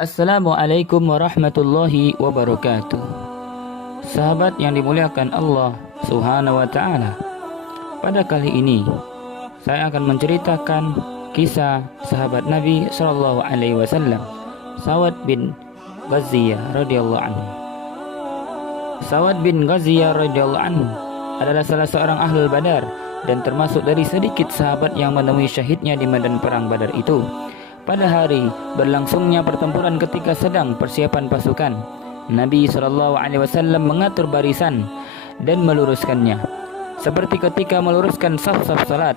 Assalamualaikum warahmatullahi wabarakatuh. Sahabat yang dimuliakan Allah Subhanahu wa taala. Pada kali ini saya akan menceritakan kisah sahabat Nabi sallallahu alaihi wasallam, Sa'ad bin Ghaziyah radhiyallahu anhu. Sa'ad bin Ghaziyah radhiyallahu anhu adalah salah seorang ahlul Badar dan termasuk dari sedikit sahabat yang menemui syahidnya di medan perang Badar itu. Pada hari berlangsungnya pertempuran ketika sedang persiapan pasukan, Nabi SAW mengatur barisan dan meluruskannya, seperti ketika meluruskan saf-saf salat.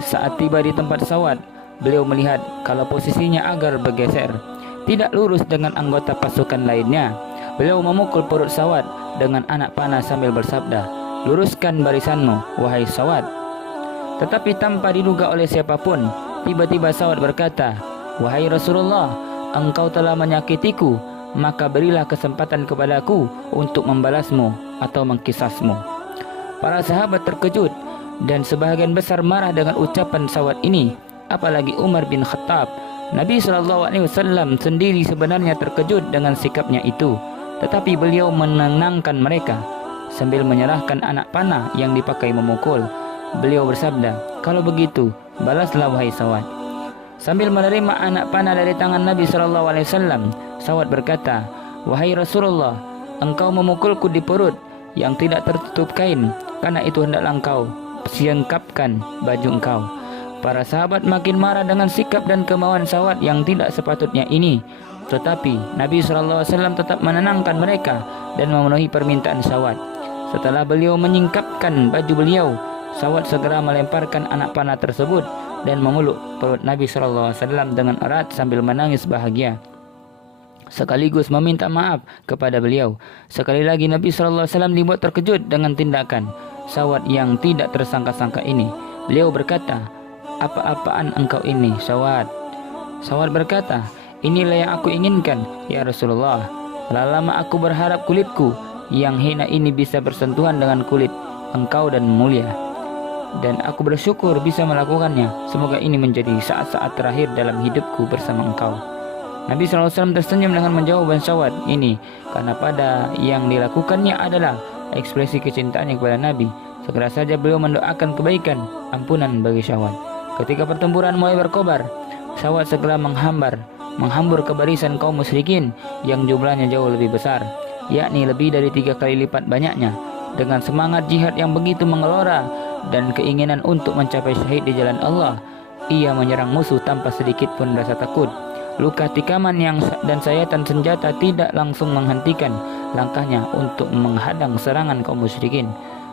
Saat tiba di tempat Sa'ad, beliau melihat kalau posisinya agar bergeser, tidak lurus dengan anggota pasukan lainnya. Beliau memukul perut Sa'ad dengan anak panah sambil bersabda, "Luruskan barisanmu, wahai Sa'ad." Tetapi tanpa diduga oleh siapapun, tiba-tiba Sa'ad berkata, "Wahai Rasulullah, engkau telah menyakitiku, maka berilah kesempatan kepadaku untuk membalasmu atau mengkisasmu." Para sahabat terkejut dan sebahagian besar marah dengan ucapan Sa'ad ini, apalagi Umar bin Khattab. Nabi SAW sendiri sebenarnya terkejut dengan sikapnya itu, tetapi beliau menenangkan mereka sambil menyerahkan anak panah yang dipakai memukul. Beliau bersabda, "Kalau begitu, balaslah wahai Sa'ad." Sambil menerima anak panah dari tangan Nabi SAW, Sa'ad berkata, "Wahai Rasulullah, engkau memukulku di perut yang tidak tertutup kain, karena itu hendaklah engkau singkapkan baju engkau." Para sahabat makin marah dengan sikap dan kemauan Sa'ad yang tidak sepatutnya ini. Tetapi Nabi SAW tetap menenangkan mereka dan memenuhi permintaan Sa'ad. Setelah beliau menyingkapkan baju beliau, Sa'ad segera melemparkan anak panah tersebut dan memeluk perut Nabi SAW dengan erat sambil menangis bahagia, sekaligus meminta maaf kepada beliau. Sekali lagi Nabi SAW dibuat terkejut dengan tindakan Sa'ad yang tidak tersangka-sangka ini. Beliau berkata, "Apa-apaan engkau ini, Sa'ad?" Sa'ad berkata, "Inilah yang aku inginkan, ya Rasulullah. Lama aku berharap kulitku yang hina ini bisa bersentuhan dengan kulit engkau dan mulia, dan aku bersyukur bisa melakukannya. Semoga ini menjadi saat-saat terakhir dalam hidupku bersama engkau." Nabi SAW tersenyum dengan menjawab Sa'ad ini, karena pada yang dilakukannya adalah ekspresi kecintaannya kepada Nabi. Segera saja beliau mendoakan kebaikan, ampunan bagi Sa'ad. Ketika pertempuran mulai berkobar, Sa'ad segera menghambur ke barisan kaum musyrikin yang jumlahnya jauh lebih besar, yakni lebih dari 3 kali lipat banyaknya. Dengan semangat jihad yang begitu mengelora dan keinginan untuk mencapai syahid di jalan Allah, ia menyerang musuh tanpa sedikit pun rasa takut. Luka tikaman dan sayatan senjata tidak langsung menghentikan langkahnya untuk menghadang serangan kaum musyrikin.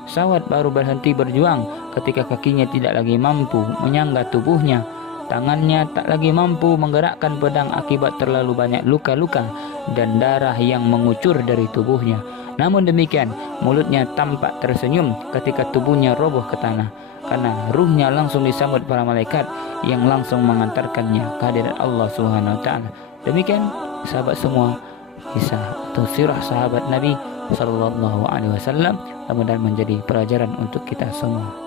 Sa'ad baru berhenti berjuang ketika kakinya tidak lagi mampu menyangga tubuhnya. Tangannya tak lagi mampu menggerakkan pedang akibat terlalu banyak luka-luka dan darah yang mengucur dari tubuhnya. Namun demikian, mulutnya tampak tersenyum ketika tubuhnya roboh ke tanah, karena ruhnya langsung disambut para malaikat yang langsung mengantarkannya ke hadirat Allah Subhanahu wa taala. Demikian sahabat semua, kisah atau sirah sahabat Nabi sallallahu alaihi wasallam, mudah-mudahan menjadi pelajaran untuk kita semua.